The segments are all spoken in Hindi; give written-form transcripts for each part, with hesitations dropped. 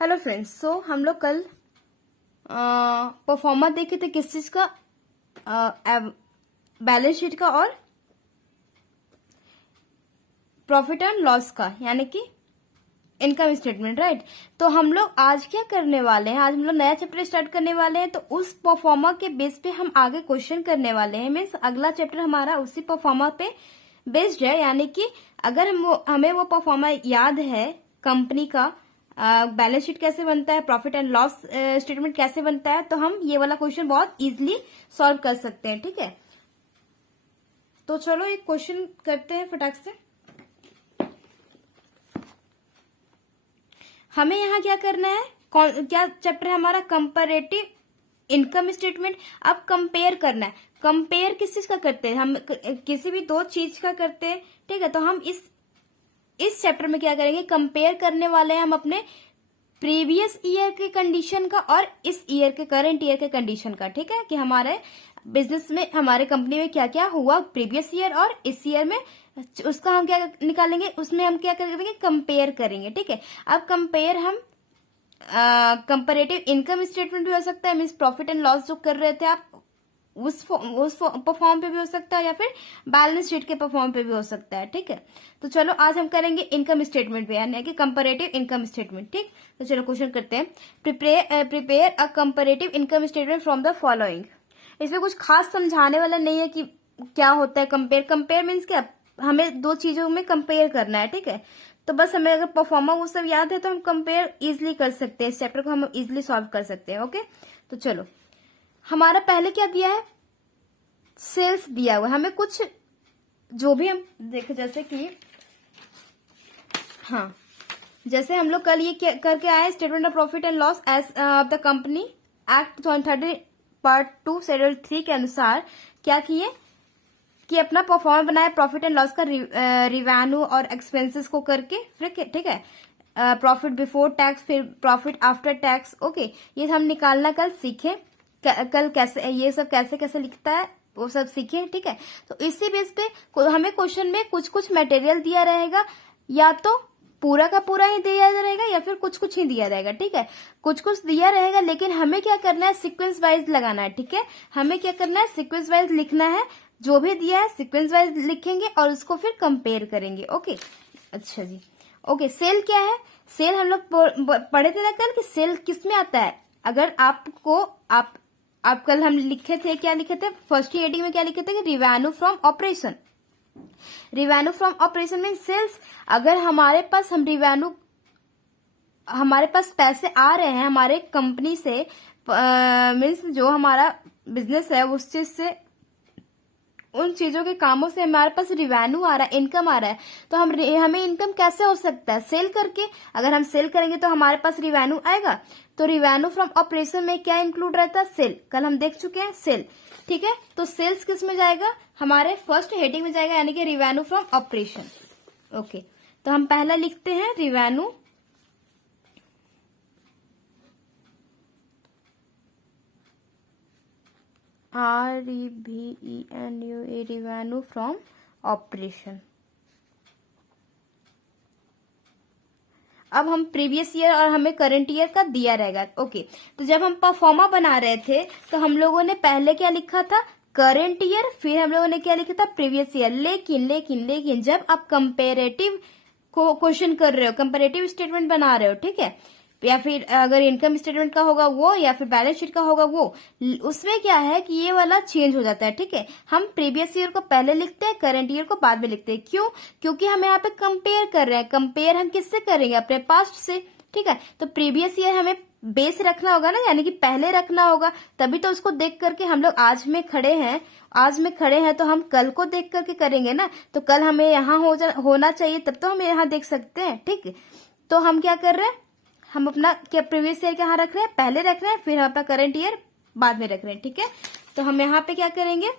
Hello friends. हम लोग कल परफॉर्मा देखे थे किस चीज का, बैलेंस शीट का और प्रॉफिट एंड लॉस का, यानी कि इनकम स्टेटमेंट, राइट। तो हम लोग आज क्या करने वाले हैं, आज हम लोग नया चैप्टर स्टार्ट करने वाले हैं। तो उस परफॉर्मा के बेस पे हम आगे क्वेश्चन करने वाले हैं। मीन्स अगला चैप्टर हमारा उसी परफॉर्मा पे बेस्ड है, यानी कि अगर हमें वो परफॉर्मा याद है, कंपनी का बैलेंस शीट कैसे बनता है, प्रॉफिट एंड लॉस स्टेटमेंट कैसे बनता है, तो हम ये वाला क्वेश्चन बहुत इजीली सॉल्व कर सकते हैं। ठीक है, तो चलो एक क्वेश्चन करते हैं फटाक से। हमें यहाँ क्या करना है, क्या चैप्टर है हमारा, कंपैरेटिव इनकम स्टेटमेंट। अब कंपेयर करना है। कंपेयर किस चीज का करते हैं, हम किसी भी दो चीज का करते हैं। ठीक है, तो हम इस चैप्टर में क्या करेंगे, कंपेयर करने वाले हैं हम अपने प्रीवियस ईयर के कंडीशन का और इस ईयर के, करंट ईयर के कंडीशन का। ठीक है, कि हमारे बिजनेस में, हमारे कंपनी में क्या क्या हुआ प्रीवियस ईयर और इस ईयर में, उसका हम क्या निकालेंगे, उसमें हम क्या करेंगे, कंपेयर करेंगे। ठीक है, अब कंपेयर हम कंपैरेटिव इनकम स्टेटमेंट भी हो सकता है, मीन्स प्रॉफिट एंड लॉस जो कर रहे थे आप, उस परफॉर्म पे भी हो सकता है, या फिर बैलेंस शीट के परफॉर्म पे भी हो सकता है। ठीक है, तो चलो आज हम करेंगे इनकम स्टेटमेंट पे, यानी कि कंपैरेटिव इनकम स्टेटमेंट। ठीक, तो चलो क्वेश्चन करते हैं। Prepare a comparative income statement from the following. इसमें कुछ खास समझाने वाला नहीं है कि क्या होता है कंपेयर। कंपेयर मीन्स क्या, हमें दो चीजों में कंपेयर करना है। ठीक है, तो बस हमें अगर परफॉर्मा वो सब याद है तो हम कंपेयर इजिली कर सकते हैं, इस चैप्टर को हम इजिली सॉल्व कर सकते हैं। ओके, तो चलो हमारा पहले क्या दिया है, सेल्स दिया हुआ है हमें। कुछ जो भी हम देखे, जैसे कि हाँ, जैसे हम लोग कल ये करके आए, statement of profit and loss as of the company act 2013 part 2 schedule 3 के अनुसार क्या किए कि अपना परफॉर्मेंस बनाए, प्रॉफिट एंड लॉस का रिवेन्यू और एक्सपेंसेस को करके। फिर ठीक है, प्रॉफिट बिफोर टैक्स, फिर प्रॉफिट आफ्टर टैक्स। ओके, ये हम निकालना कल सीखे। कल कैसे ये सब कैसे कैसे लिखता है वो सब सीखे। ठीक है, तो इसी बेस पे हमें क्वेश्चन में कुछ कुछ मटेरियल दिया रहेगा, या तो पूरा का पूरा ही दिया रहेगा या फिर कुछ कुछ ही दिया रहेगा। ठीक है, कुछ कुछ दिया रहेगा, लेकिन हमें क्या करना है, सीक्वेंस वाइज लगाना है। ठीक है, हमें क्या करना है, सीक्वेंस वाइज लिखना है। जो भी दिया है सीक्वेंस वाइज लिखेंगे और उसको फिर कंपेयर करेंगे। ओके, अच्छा जी। ओके, सेल क्या है, सेल हम लोग पढ़े थे ना कल कि सेल किस में आता है। अगर आपको आप कल हम लिखे थे, क्या लिखे थे, फर्स्ट हेडिंग में क्या लिखे थे कि revenue from operation. Revenue from operation mean sales. अगर हमारे पास हमारे पास पैसे आ रहे हैं हमारे कंपनी से, मीन्स जो हमारा बिजनेस है उस चीज से, उन चीजों के कामों से हमारे पास रिवेन्यू आ रहा है, इनकम आ रहा है, तो हमें इनकम कैसे हो सकता है, सेल करके। अगर हम सेल करेंगे तो हमारे पास रिवेन्यू आएगा। तो रिवेन्यू फ्रॉम ऑपरेशन में क्या इंक्लूड रहता है, सेल। कल हम देख चुके हैं सेल। ठीक है, तो सेल्स किस में जाएगा, हमारे फर्स्ट हेडिंग में जाएगा, यानी कि रिवेन्यू फ्रॉम ऑपरेशन। ओके, तो हम पहला लिखते हैं revenue, REVENUE, revenue from operation. अब हम प्रीवियस ईयर और हमें करंट ईयर का दिया रहेगा। ओके, तो जब हम परफॉर्मा बना रहे थे तो हम लोगों ने पहले क्या लिखा था, करंट ईयर, फिर हम लोगों ने क्या लिखा था, प्रीवियस ईयर। लेकिन जब आप कंपेरेटिव को क्वेश्चन कर रहे हो, कंपेरेटिव स्टेटमेंट बना रहे हो, ठीक है, या फिर अगर इनकम स्टेटमेंट का होगा वो, या फिर बैलेंस शीट का होगा वो, उसमें क्या है कि ये वाला चेंज हो जाता है। ठीक है, हम प्रीवियस ईयर को पहले लिखते हैं, करंट ईयर को बाद में लिखते हैं। क्यों, क्योंकि हम यहाँ पे कंपेयर कर रहे हैं। कंपेयर हम किससे करेंगे, अपने पास्ट से। ठीक है, तो प्रीवियस ईयर हमें बेस रखना होगा ना, यानी कि पहले रखना होगा, तभी तो उसको देख करके हम लोग आज में खड़े हैं, तो हम कल को देख करके करेंगे ना। तो कल हमें यहाँ होना चाहिए, तब तो हम यहाँ देख सकते हैं। ठीक, तो हम क्या कर रहे हैं, हम अपना क्या प्रीवियस ईयर कहाँ रख रहे हैं, पहले रख रहे हैं, फिर हम अपना करंट ईयर बाद में रख रहे हैं। ठीक है, तो हम यहाँ पे क्या करेंगे,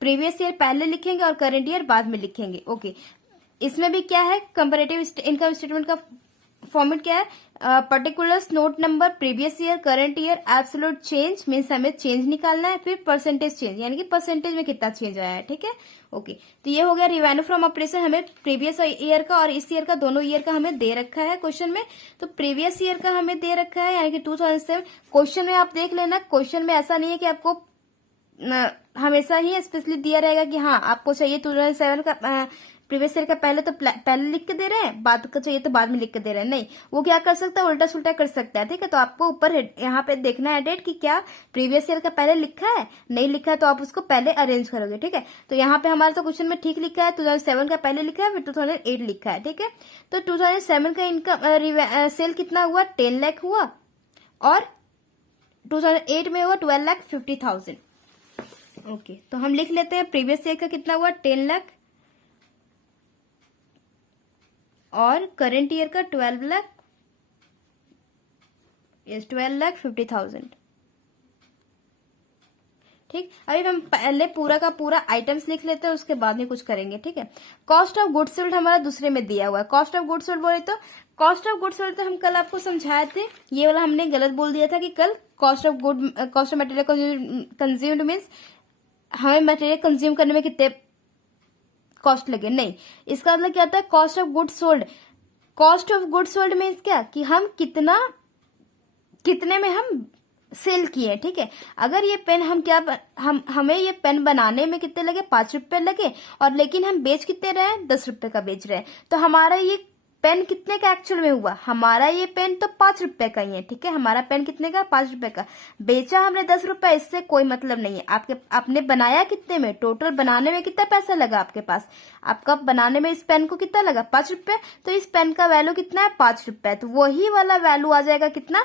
प्रीवियस ईयर पहले लिखेंगे और करंट ईयर बाद में लिखेंगे। ओके, इसमें भी क्या है, कंपैरेटिव इनकम स्टेटमेंट का फॉर्मेट क्या है, particular note number, previous year, current year, absolute change means हमें चेंज निकालना है, फिर परसेंटेज चेंज यानी कि परसेंटेज में कितना चेंज आया है, ठीक है। ओके, तो ये हो गया रिवेन्यू फ्रॉम ऑपरेशन, हमें प्रीवियस ईयर का और इस ईयर का, दोनों ईयर का हमें दे रखा है क्वेश्चन में। तो प्रीवियस ईयर का हमें दे रखा है यानी कि 2007। क्वेश्चन में आप देख लेना, क्वेश्चन में ऐसा नहीं है कि आपको हमेशा ही स्पेशली दिया रहेगा कि हाँ आपको चाहिए 2007 का प्रीवियस ईयर का पहले, तो पहले लिख के दे रहे हैं, बाद का चाहिए तो बाद में लिख के दे रहे हैं। नहीं, वो क्या कर सकता है, उल्टा सुल्टा कर सकता है, ठीक है। तो आपको ऊपर यहाँ पे देखना है डेट कि क्या प्रीवियस ईयर का पहले लिखा है, नहीं लिखा है तो आप उसको पहले अरेंज करोगे, ठीक है। तो यहाँ पे हमारे तो क्वेश्चन में ठीक लिखा है, 2007 का पहले लिखा है, फिर 2008 लिखा है, ठीक है। तो 2007 का इनकम सेल कितना हुआ, 10 लाख हुआ, और 2008 में हुआ 12,50,000। ओके, तो हम लिख लेते हैं प्रीवियस ईयर का कितना हुआ, 10 लाख, और करंट ईयर का 12,50,000, ठीक। अभी हम पहले पूरा का पूरा आइटम्स लिख लेते हैं, उसके बाद में कुछ करेंगे, ठीक है। कॉस्ट ऑफ गुड्स सोल्ड हमारा दूसरे में दिया हुआ है। कॉस्ट ऑफ गुड्स सोल्ड बोले तो कॉस्ट ऑफ गुड्स सोल्ड तो हम कल आपको समझाए थे, ये वाला हमने गलत बोल दिया था कि कल cost of material consumed means हमें मटेरियल कंज्यूम करने में कितने कॉस्ट लगे, नहीं। इसका मतलब क्या होता है, cost of goods sold. Cost of goods sold means क्या, कि हम कितने में हम सेल किए, ठीक है। अगर ये पेन हमें ये पेन बनाने में कितने लगे, 5 रुपए लगे, और लेकिन हम बेच कितने रहे, 10 रुपए का बेच रहे हैं, तो हमारा ये पेन कितने का एक्चुअल में हुआ, हमारा ये पेन तो 5 रुपए का ही है, ठीक है। हमारा पेन कितने का, 5 रुपए का, बेचा हमने 10 रुपए, इससे कोई मतलब नहीं है। आपने बनाया कितने में, टोटल बनाने में कितना पैसा लगा आपके पास, आपका बनाने में इस पेन को कितना लगा, 5 रुपए, तो इस पेन का वैल्यू कितना है, 5 रुपए, तो वही वाला वैल्यू आ जाएगा कितना,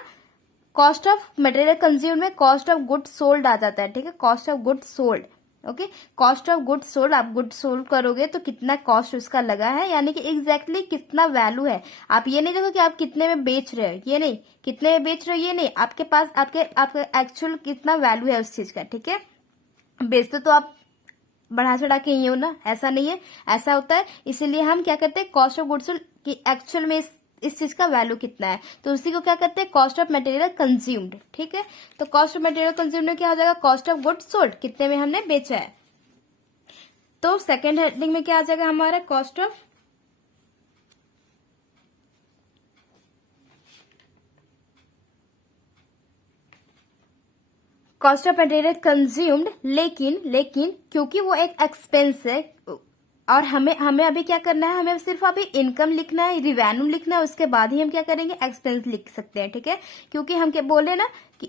कॉस्ट ऑफ मटेरियल कंज्यूम में कॉस्ट ऑफ गुड्स सोल्ड आ जाता है, ठीक है। Cost of goods sold, okay. Cost of goods sold, आप गुड्स सोल्ड करोगे तो कितना कॉस्ट उसका लगा है, यानी कि एग्जैक्टली कितना वैल्यू है। आप ये नहीं देखो कि आप कितने में बेच रहे हो, ये नहीं, कितने में बेच रहे हो ये नहीं, आपके पास आपके एक्चुअल कितना वैल्यू है उस चीज का, ठीक है। बेचते तो आप बढ़ा चढ़ा के ही हो ना, ऐसा नहीं है, ऐसा होता है। इसीलिए हम क्या करते हैं, कॉस्ट ऑफ गुड्स सोल्ड की एक्चुअल में इस चीज का वैल्यू कितना है, तो उसी को क्या करते हैं, कॉस्ट ऑफ मटेरियल कंज्यूम्ड, ठीक है। तो कॉस्ट ऑफ मटेरियल कंज्यूम्ड में क्या हो जाएगा, कॉस्ट ऑफ गुड्स सोल्ड, कितने में हमने बेचा है। तो सेकेंड हेडिंग में क्या आ जाएगा हमारा, कॉस्ट ऑफ मटेरियल कंज्यूम्ड। लेकिन क्योंकि वो एक एक्सपेंस है, और हमें अभी क्या करना है, हमें सिर्फ अभी इनकम लिखना है, रिवेन्यू लिखना है, उसके बाद ही हम क्या करेंगे, एक्सपेंस लिख सकते हैं, ठीक है। क्योंकि हम क्या बोले ना कि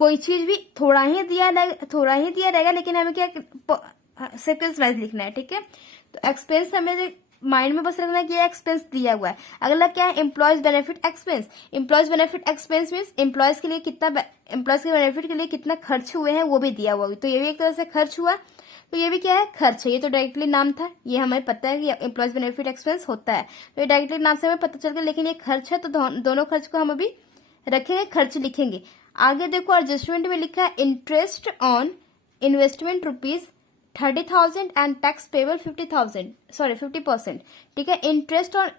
कोई चीज भी थोड़ा ही दिया रहेगा, लेकिन हमें क्या सीक्वेंस वाइज लिखना है, ठीक है। तो एक्सपेंस हमें माइंड में बस रखना है कि ये एक्सपेंस दिया हुआ है। अगला क्या है, employees benefit expense. Employees benefit expense means employees के बेनिफिट के लिए कितना खर्च हुए हैं वो भी दिया हुआ है, तो ये भी एक तरह से खर्च हुआ, तो ये भी क्या है, खर्च है। ये तो डायरेक्टली नाम था, ये हमें पता है कि एम्प्लॉयज बेनिफिट एक्सपेंस होता है, तो ये डायरेक्टली नाम से हमें पता चल गया, लेकिन ये खर्च है, तो दोनों खर्च को हम अभी रखेंगे, खर्च लिखेंगे। आगे देखो, एडजस्टमेंट में लिखा है interest on investment ₹30,000 and tax payable 50%, ठीक है। इंटरेस्ट ऑन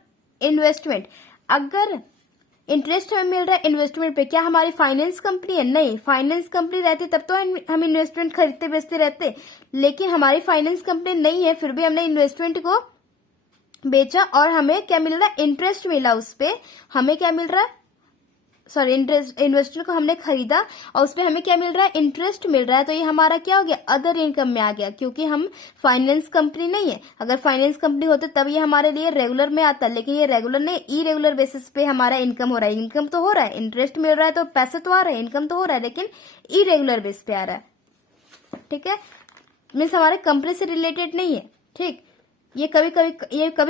इन्वेस्टमेंट, अगर इंटरेस्ट हमें मिल रहा है इन्वेस्टमेंट पे, क्या हमारी फाइनेंस कंपनी है, नहीं। फाइनेंस कंपनी रहती तब तो हम इन्वेस्टमेंट खरीदते बेचते रहते, लेकिन हमारी फाइनेंस कंपनी नहीं है, फिर भी हमने इन्वेस्टमेंट को बेचा और हमें क्या मिल रहा है, इंटरेस्ट मिला उस पे। हमें क्या मिल रहा है, सॉरी, इन्वेस्टमेंट को हमने खरीदा और उसपे हमें क्या मिल रहा है, इंटरेस्ट मिल रहा है, तो ये हमारा क्या हो गया, अदर इनकम में आ गया, क्योंकि हम फाइनेंस कंपनी नहीं है। अगर फाइनेंस कंपनी होते तब ये हमारे लिए रेगुलर में आता, लेकिन ये रेगुलर नहीं, इरेगुलर बेसिस पे हमारा इनकम हो रहा है। इनकम तो हो रहा है, इंटरेस्ट मिल रहा है तो पैसे तो आ रहे हैं, इनकम तो हो रहा है, लेकिन इरेगुलर बेस पे आ रहा है, ठीक है। मीन्स हमारे कंपनी से रिलेटेड नहीं है, ठीक। ये कभी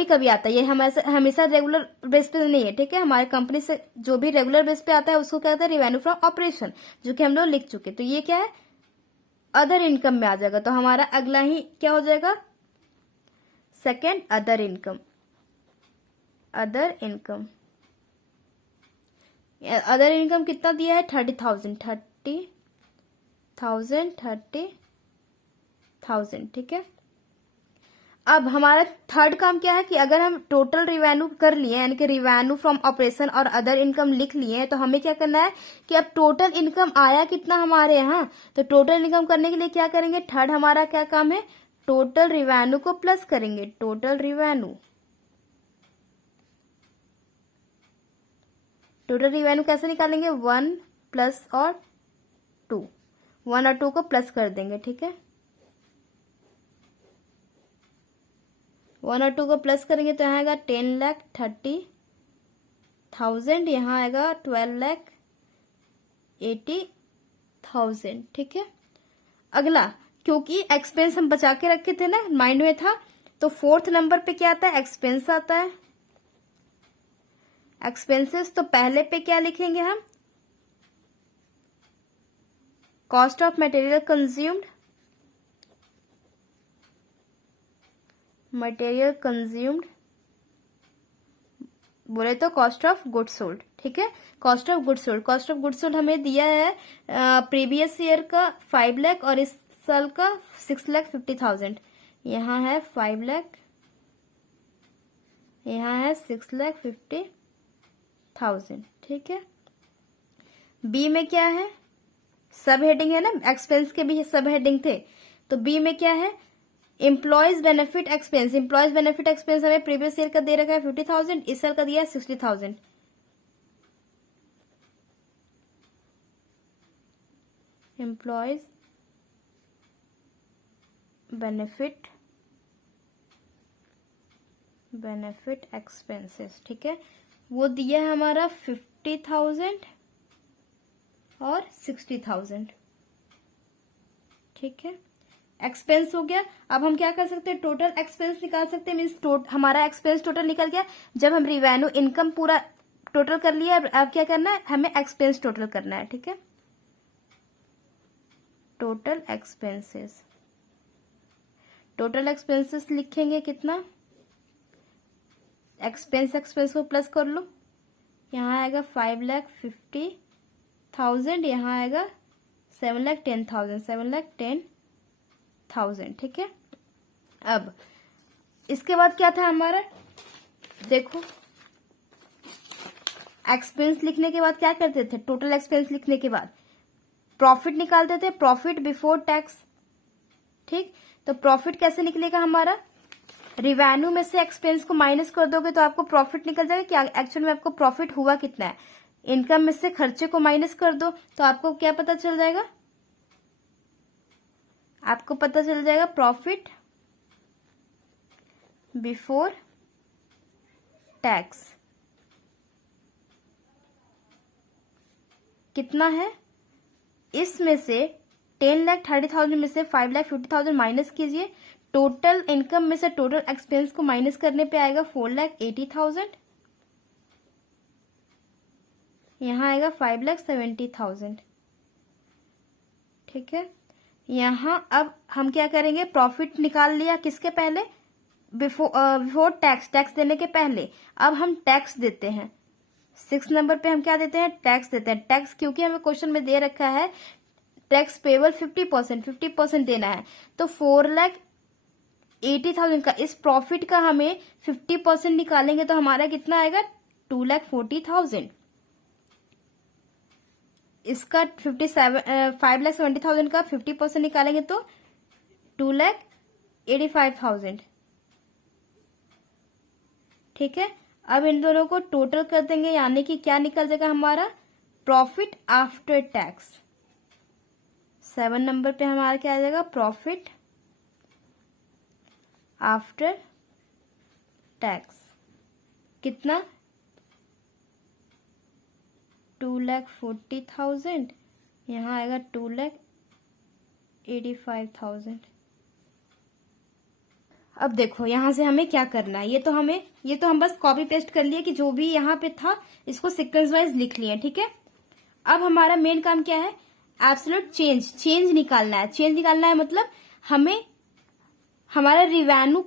कभी आता है, ये हमेशा रेगुलर बेस पे नहीं है, ठीक है। हमारे कंपनी से जो भी रेगुलर बेस पे आता है उसको क्या कहते हैं, रेवेन्यू फ्रॉम ऑपरेशन, जो कि हम लोग लिख चुके। तो ये क्या है, अदर इनकम में आ जाएगा। तो हमारा अगला ही क्या हो जाएगा, second, other income. Other income कितना दिया है, 30,000, ठीक है। अब हमारा थर्ड काम क्या है कि अगर हम टोटल रिवेन्यू कर लिए यानी कि रिवेन्यू फ्रॉम ऑपरेशन और अदर इनकम लिख लिए हैं, तो हमें क्या करना है कि अब टोटल इनकम आया कितना हमारे यहाँ, तो टोटल इनकम करने के लिए क्या करेंगे, थर्ड हमारा क्या काम है, टोटल रिवेन्यू को प्लस करेंगे। टोटल रिवेन्यू कैसे निकालेंगे, 1 प्लस और 2, 1 और 2 को प्लस कर देंगे, ठीक है। 1 और 2 को प्लस करेंगे तो यहाँ आएगा 10,30,000, यहाँ आएगा 12,80,000, ठीक है। अगला, क्योंकि एक्सपेंस हम बचा के रखे थे ना, माइंड में था, तो फोर्थ नंबर पे क्या आता है, एक्सपेंस आता है। एक्सपेंसेस, तो पहले पे क्या लिखेंगे हम, कॉस्ट ऑफ मटेरियल कंज्यूम्ड, बोले तो कॉस्ट ऑफ गुड सोल्ड, ठीक है। कॉस्ट ऑफ गुड सोल्ड हमें दिया है प्रीवियस ईयर का 5 लाख और इस साल का 6,50,000। यहाँ है 5 लाख, यहाँ है 6,50,000, ठीक है। बी में क्या है, सब हेडिंग है ना, एक्सपेंस के भी सब हेडिंग थे, तो बी में क्या है, employees benefit expense. Employees benefit expense हमें प्रीवियस ईयर का दे रखा है 50,000, इस साल का दिया है 60,000। एम्प्लॉयज बेनिफिट एक्सपेंसेस, ठीक है, वो दिया है हमारा 50,000 और 60,000, ठीक है। एक्सपेंस हो गया। अब हम क्या कर सकते हैं, टोटल एक्सपेंस निकाल सकते हैं, मीन्स हमारा एक्सपेंस टोटल निकल गया। जब हम रिवेन्यू इनकम पूरा टोटल कर लिया, अब क्या करना है, हमें एक्सपेंस टोटल करना है, ठीक है। टोटल एक्सपेंसेस लिखेंगे कितना, एक्सपेंस को प्लस कर लो, यहाँ आएगा 5,50,000, यहाँ आएगा 7,10,000, ठीक है। अब इसके बाद क्या था हमारा, देखो एक्सपेंस लिखने के बाद क्या करते थे, टोटल एक्सपेंस लिखने के बाद प्रॉफिट निकालते थे, प्रॉफिट बिफोर टैक्स, ठीक। तो प्रॉफिट कैसे निकलेगा हमारा, रिवेन्यू में से एक्सपेंस को माइनस कर दोगे तो आपको प्रॉफिट निकल जाएगा। क्या एक्चुअल में आपको प्रॉफिट हुआ कितना है, इनकम में से खर्चे को माइनस कर दो तो आपको क्या पता चल जाएगा, आपको पता चल जाएगा प्रॉफिट बिफोर टैक्स कितना है। इसमें से 10,30,000 में से 5,50,000 माइनस कीजिए, टोटल इनकम में से टोटल एक्सपेंस को माइनस करने पे आएगा 4,80,000, यहाँ आएगा 5,70,000, ठीक है। यहाँ अब हम क्या करेंगे, प्रॉफिट निकाल लिया किसके पहले, बिफोर टैक्स देने के पहले। अब हम टैक्स देते हैं, 6 नंबर पे हम क्या देते हैं, टैक्स देते हैं। टैक्स क्योंकि हमें क्वेश्चन में दे रखा है टैक्स पेबल 50% देना है, तो 4,80,000 का इस प्रॉफिट का हमें 50% निकालेंगे तो हमारा कितना आएगा, 2,40,000। इसका 5,70,000 का 50% निकालेंगे तो 2,85,000, ठीक है। अब इन दोनों को टोटल कर देंगे, यानी कि क्या निकल जाएगा हमारा, प्रॉफिट आफ्टर टैक्स। 7 नंबर पे हमारा क्या आ जाएगा, प्रॉफिट आफ्टर टैक्स कितना, 2,40,000, यहाँ आएगा 2,85,000। अब देखो यहां से हमें क्या करना है, ये तो हम बस कॉपी पेस्ट कर लिए कि जो भी यहाँ पे था इसको सीक्वेंस वाइज लिख लिए, ठीक है। अब हमारा मेन काम क्या है, एब्सोल्यूट चेंज निकालना है। चेंज निकालना है मतलब हमें हमारा रिवेन्यू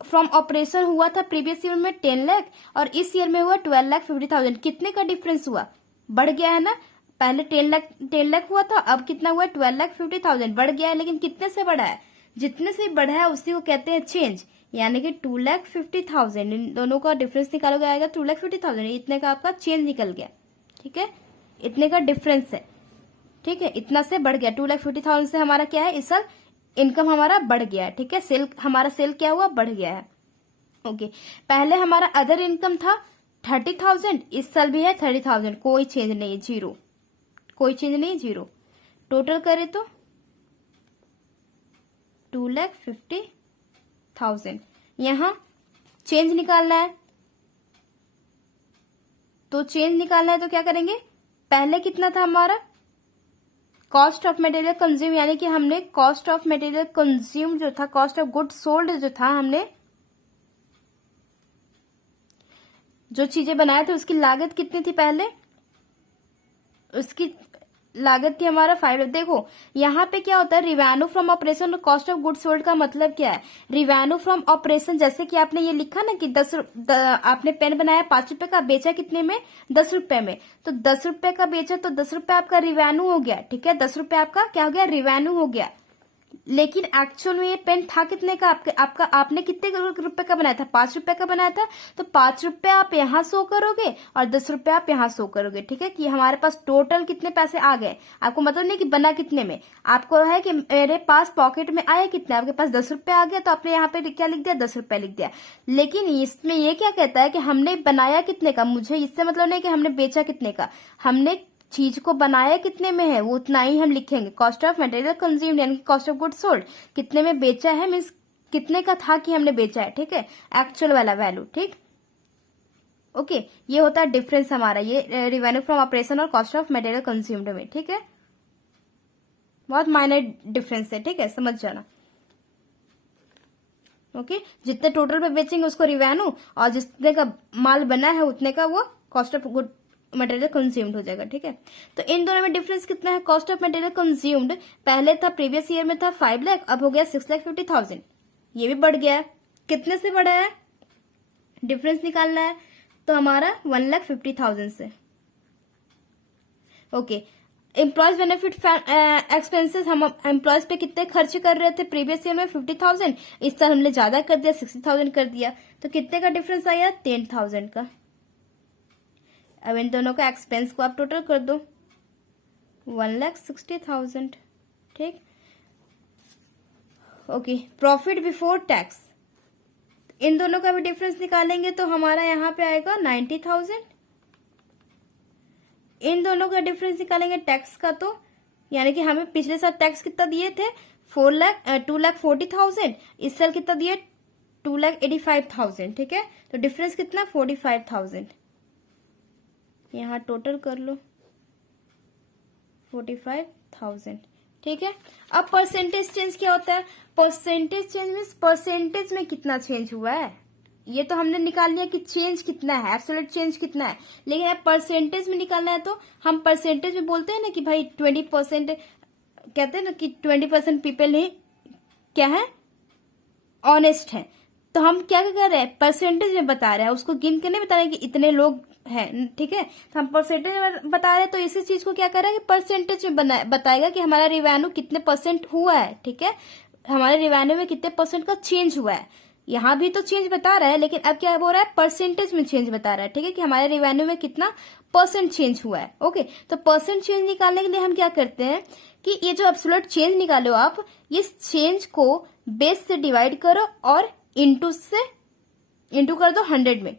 फ्रॉम ऑपरेशन हुआ था प्रीवियस ईयर में 10 लाख और इस ईयर में हुआ 12,50,000, कितने का डिफरेंस हुआ, बढ़ गया है ना। पहले 10 लाख हुआ था, अब कितना हुआ, 12,50,000, बढ़ गया है, लेकिन कितने से बढ़ा है, जितने से बढ़ा है उसी को कहते हैं चेंज। यानी कि 2,50,000, इन दोनों का डिफरेंस निकालोगे आएगा 2,50,000। इतने का आपका चेंज निकल गया, ठीक है, इतने का डिफरेंस है, ठीक है, इतना से बढ़ गया 2,50,000 से हमारा क्या है, इस साल इनकम हमारा बढ़ गया है, ठीक है, सेल हमारा सेल क्या हुआ, बढ़ गया है। ओके, पहले हमारा अदर इनकम था 30,000, इस साल भी है 30,000, कोई चेंज नहीं है, जीरो, कोई चेंज नहीं, जीरो। टोटल करें तो 2,50,000। यहां चेंज निकालना है, तो चेंज निकालना है तो क्या करेंगे, पहले कितना था हमारा कॉस्ट ऑफ मटेरियल कंज्यूम, यानी कि हमने कॉस्ट ऑफ मटेरियल कंज्यूम जो था, कॉस्ट ऑफ गुड सोल्ड जो था, हमने जो चीजें बनाए थे उसकी लागत कितनी थी, पहले उसकी लागत थी हमारा 5। देखो यहाँ पे क्या होता है, रिवेन्यू फ्रॉम ऑपरेशन और कॉस्ट ऑफ गुड सोल्ड का मतलब क्या है, रिवेन्यू फ्रॉम ऑपरेशन, जैसे कि आपने ये लिखा ना कि आपने पेन बनाया 5 रुपए का, बेचा कितने में, 10 रुपए में, तो 10 रुपए का बेचा तो 10 रुपए आपका रिवेन्यू हो गया, ठीक है, 10 रुपए आपका क्या हो गया, रिवेन्यू हो गया। लेकिन एक्चुअल में ये पेन था कितने का, आपने कितने रुपए का बनाया था, 5 रुपए का बनाया था, तो 5 रुपए आप यहाँ शो करोगे और 10 रुपए आप यहाँ शो करोगे, ठीक है, कि हमारे पास टोटल कितने पैसे आ गए। आपको मतलब नहीं कि बना कितने में, आपको है कि मेरे पास पॉकेट में आया कितने, आपके पास 10 रुपए आ गया, तो आपने यहाँ पे क्या लिख दिया, 10 रुपए लिख दिया। लेकिन इसमें ये क्या कहता है कि हमने बनाया कितने का, मुझे इससे मतलब नहीं कि हमने बेचा कितने का, हमने चीज को बनाया कितने में है वो उतना ही हम लिखेंगे। कॉस्ट ऑफ मटेरियल कंज्यूम्ड यानी कि कॉस्ट ऑफ गुड सोल्ड, कितने में बेचा है मीन्स कितने का था कि हमने बेचा है, ठीक है, एक्चुअल वाला वैल्यू, ठीक। ओके, ये होता है डिफरेंस हमारा, ये रिवेन्यू फ्रॉम ऑपरेशन और कॉस्ट ऑफ मटेरियल कंज्यूम्ड में, ठीक है, बहुत माइनर डिफरेंस है, ठीक है, समझ जाना। ओके, जितने टोटल पे बेचेंगे उसको रिवेन्यू, और जितने का माल बना है उतने का वो cost of good material consumed हो जाएगा, ठीक है। तो इन दोनों में डिफरेंस कितना है, कॉस्ट ऑफ मटेरियल कंज्यूम्ड पहले था, प्रीवियस ईयर में था 5 लाख, अब हो गया 6,50,000, ये भी बढ़ गया है। कितने से बढ़ा है, डिफरेंस निकालना है तो हमारा 1,50,000 से। ओके, एम्प्लॉयज बेनिफिट एक्सपेंसेस, हम एम्प्लॉयज पे कितने खर्च कर रहे थे, प्रीवियस ईयर में 50,000, इस साल हमने ज्यादा कर दिया 60,000 कर दिया, तो कितने का डिफरेंस आया, 10,000 का। अब इन दोनों का एक्सपेंस को आप टोटल कर दो, 1,60,000, ठीक। ओके, प्रॉफिट बिफोर टैक्स, इन दोनों का भी डिफरेंस निकालेंगे तो हमारा यहाँ पे आएगा 90,000। इन दोनों का डिफरेंस निकालेंगे टैक्स का, तो यानी कि हमें पिछले साल टैक्स कितना दिए थे, 2,40,000, इस साल कितना दिए 2,85,000, ठीक है, तो डिफरेंस कितना 45,000। यहाँ टोटल कर लो 45,000, ठीक है। अब परसेंटेज चेंज क्या होता है, परसेंटेज चेंज मीन्स परसेंटेज में कितना चेंज हुआ है, ये तो हमने निकाल लिया कि चेंज कितना है, एब्सोल्यूट चेंज कितना है, लेकिन अब परसेंटेज में निकालना है तो हम परसेंटेज में बोलते हैं ना कि भाई 20%, कहते हैं ना कि 20% पीपल ही क्या है, ऑनेस्ट है, तो हम क्या कर रहे हैं, परसेंटेज में बता रहे हैं, उसको गिन के नहीं बता रहे कि इतने लोग हैं, ठीक है, तो हम परसेंटेज में बता रहे हैं, तो इसी चीज को क्या कर रहा है कि परसेंटेज में बताएगा कि हमारा रिवेन्यू कितने परसेंट हुआ है, ठीक है, हमारे रिवेन्यू में कितने परसेंट का चेंज हुआ है। यहाँ भी तो चेंज बता रहा है, लेकिन अब क्या हो रहा है, परसेंटेज में चेंज बता रहा है, ठीक है, कि हमारे रिवेन्यू में कितना परसेंट चेंज हुआ है। ओके, तो परसेंट चेंज निकालने के लिए हम क्या करते हैं कि ये जो एब्सोल्यूट चेंज निकालो आप, इस चेंज को बेस से डिवाइड करो और इंटू कर दो 100 में,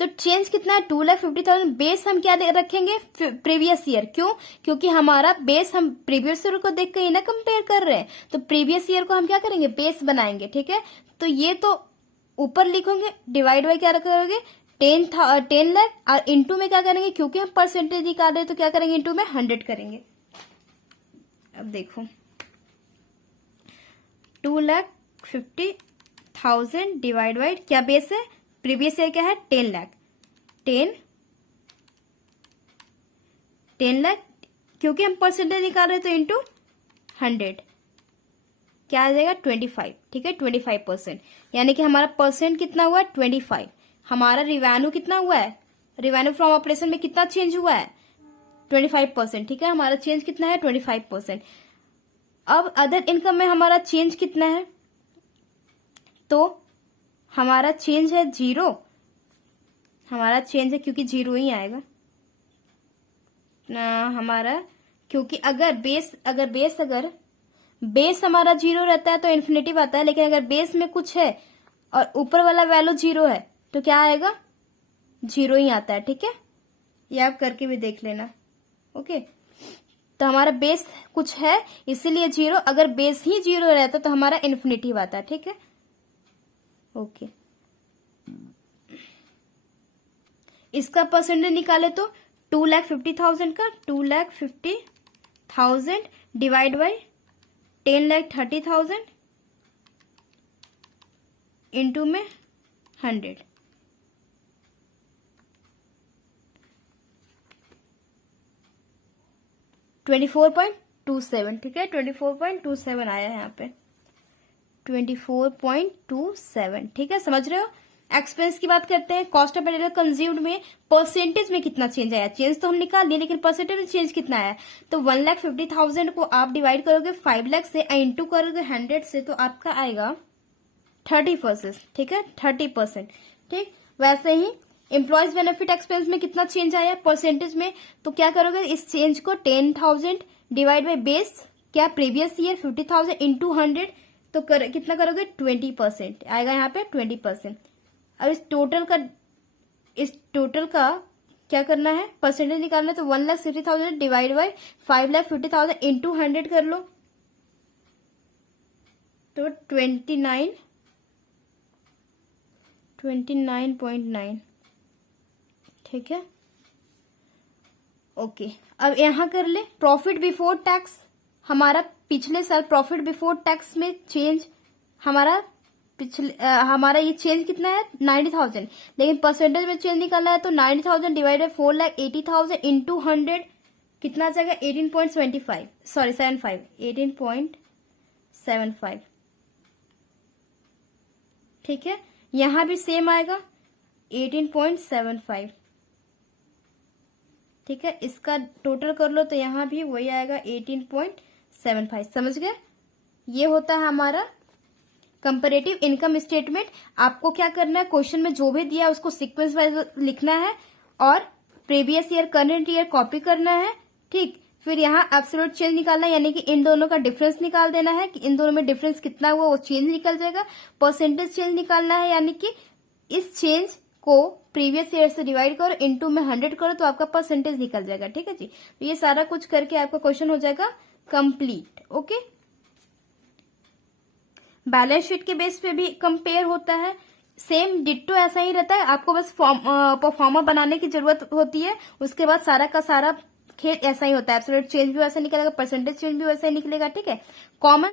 तो चेंज कितना है 2,50,000। बेस हम क्या रखेंगे, प्रीवियस ईयर, क्यों, क्योंकि हमारा बेस हम प्रीवियस ईयर को देख के ही ना कंपेयर कर रहे हैं, तो प्रीवियस ईयर को हम क्या करेंगे, बेस बनाएंगे, ठीक है, तो ये तो ऊपर लिखोगे, डिवाइड बाई क्या करोगे 10 लाख, और इंटू में क्या करेंगे, क्योंकि हम परसेंटेज निकाल रहे हैं तो क्या करेंगे, इंटू में 100 करेंगे। अब देखो 2,50,000 डिवाइड बाई क्या बेस है, प्रीवियस ईयर क्या है 10 लाख, 10 लाख, क्योंकि हम परसेंटेज निकाल रहे हैं तो इंटू 100 क्या आ जाएगा 25, ठीक है, 25%, यानी कि हमारा परसेंट कितना हुआ है 25। हमारा रिवेन्यू कितना हुआ है, रिवेन्यू फ्रॉम ऑपरेशन में कितना चेंज हुआ है 25%, ठीक है, हमारा चेंज कितना है 25%। अब अदर इनकम में हमारा चेंज कितना है, तो हमारा चेंज है 0, हमारा चेंज है क्योंकि 0 ही आएगा ना हमारा, क्योंकि अगर बेस हमारा 0 रहता है तो इन्फिनेटिव आता है, लेकिन अगर बेस में कुछ है और ऊपर वाला वैल्यू 0 है तो क्या आएगा, 0 ही आता है। ठीक है, ये आप करके भी देख लेना। ओके, तो हमारा बेस कुछ है इसीलिए 0, अगर बेस ही 0 रहता तो हमारा इन्फिनेटिव आता है। ठीक है, ओके। इसका परसेंटेज निकाले तो 2,50,000 का 2,50,000 डिवाइड बाई 10,30,000 इंटू में 100, $24.27। ठीक है, 24.27 आया है यहाँ पे, 24.27। ठीक है, समझ रहे हो। एक्सपेंस की बात करते हैं। कॉस्ट ऑफ मटेरियल कंज्यूम्ड में परसेंटेज में कितना चेंज आया, चेंज तो हम निकाल दिए लेकिन परसेंटेज में चेंज कितना आया, तो 1,50,000 को आप डिवाइड करोगे 5 लाख से, इंटू करोगे 100 से, तो आपका आएगा 30%। ठीक है, 30%। ठीक, वैसे ही एम्प्लॉयज बेनिफिट एक्सपेंस में कितना चेंज आया परसेंटेज में, तो क्या करोगे, इस चेंज को 10,000 डिवाइड बाई बेस क्या प्रीवियस ईयर 50,000 इंटू 100, तो कितना करोगे 20% आएगा यहाँ पे 20%। अब इस टोटल का क्या करना है, परसेंटेज निकालना है, तो 1,60,000 डिवाइड बाई 5,50,000 इंटू 100 कर लो, तो 29.9। ठीक है, ओके। अब यहां कर ले प्रॉफिट बिफोर टैक्स। हमारा पिछले साल प्रॉफिट बिफोर टैक्स में चेंज हमारा ये चेंज कितना है 90,000, लेकिन परसेंटेज में चेंज निकालना है, तो 90,000 डिवाइड बाई 4,80,000 इंटू 100 कितना आ जाएगा 18.75। ठीक है, यहां भी सेम आएगा 18.75। ठीक है, इसका टोटल कर लो तो यहां भी वही आएगा 18.75। समझ गए, ये होता है हमारा कंपैरेटिव इनकम स्टेटमेंट। आपको क्या करना है, क्वेश्चन में जो भी दिया है उसको सीक्वेंस वाइज लिखना है और previous year current year copy करना है। ठीक, फिर यहाँ एब्सोल्यूट चेंज निकालना है, यानी कि इन दोनों का डिफरेंस निकाल देना है कि इन दोनों में डिफरेंस कितना हुआ, वो चेंज निकल जाएगा। परसेंटेज चेंज निकालना है, यानी कि इस चेंज को प्रीवियस ईयर से डिवाइड करो, इनटू में 100 करो, तो आपका परसेंटेज निकल जाएगा। ठीक है जी, तो ये सारा कुछ करके आपका क्वेश्चन हो जाएगा कंप्लीट। ओके, बैलेंस शीट के बेस पे भी कंपेयर होता है, सेम डिट्टो ऐसा ही रहता है, आपको बस परफॉर्मा बनाने की जरूरत होती है, उसके बाद सारा का सारा खेल ऐसा ही होता है। एब्सोल्यूट चेंज भी वैसा निकलेगा, परसेंटेज चेंज भी वैसा ही निकलेगा। ठीक है, कॉमन